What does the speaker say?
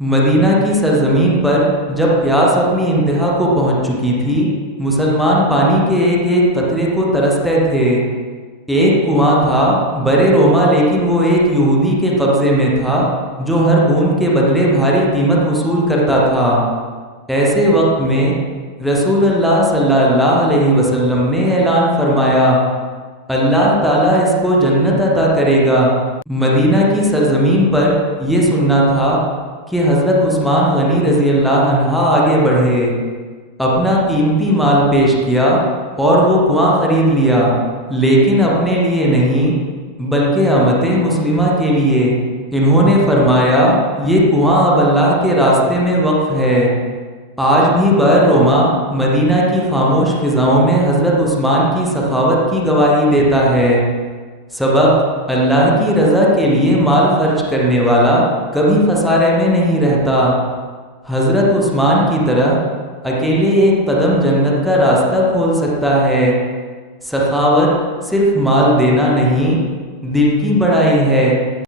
مدینہ کی سرزمین پر جب پیاس اپنی انتہا کو پہنچ چکی تھی، مسلمان پانی کے ایک ایک قطرے کو ترستے تھے۔ ایک کنواں تھا برے روما، لیکن وہ ایک یہودی کے قبضے میں تھا جو ہر بوند کے بدلے بھاری قیمت وصول کرتا تھا۔ ایسے وقت میں رسول اللہ صلی اللہ علیہ وسلم نے اعلان فرمایا، اللہ تعالیٰ اس کو جنت عطا کرے گا۔ مدینہ کی سرزمین پر یہ سننا تھا کہ حضرت عثمان غنی رضی اللہ عنہ آگے بڑھے، اپنا قیمتی مال پیش کیا اور وہ کنواں خرید لیا، لیکن اپنے لیے نہیں بلکہ امت مسلمہ کے لیے۔ انہوں نے فرمایا، یہ کنواں اب اللہ کے راستے میں وقف ہے۔ آج بھی بر روما مدینہ کی خاموش فضاؤں میں حضرت عثمان کی سخاوت کی گواہی دیتا ہے۔ سبق: اللہ کی رضا کے لیے مال خرچ کرنے والا کبھی خسارے میں نہیں رہتا۔ حضرت عثمان کی طرح اکیلے ایک قدم جنت کا راستہ کھول سکتا ہے۔ سخاوت صرف مال دینا نہیں، دل کی بڑائی ہے۔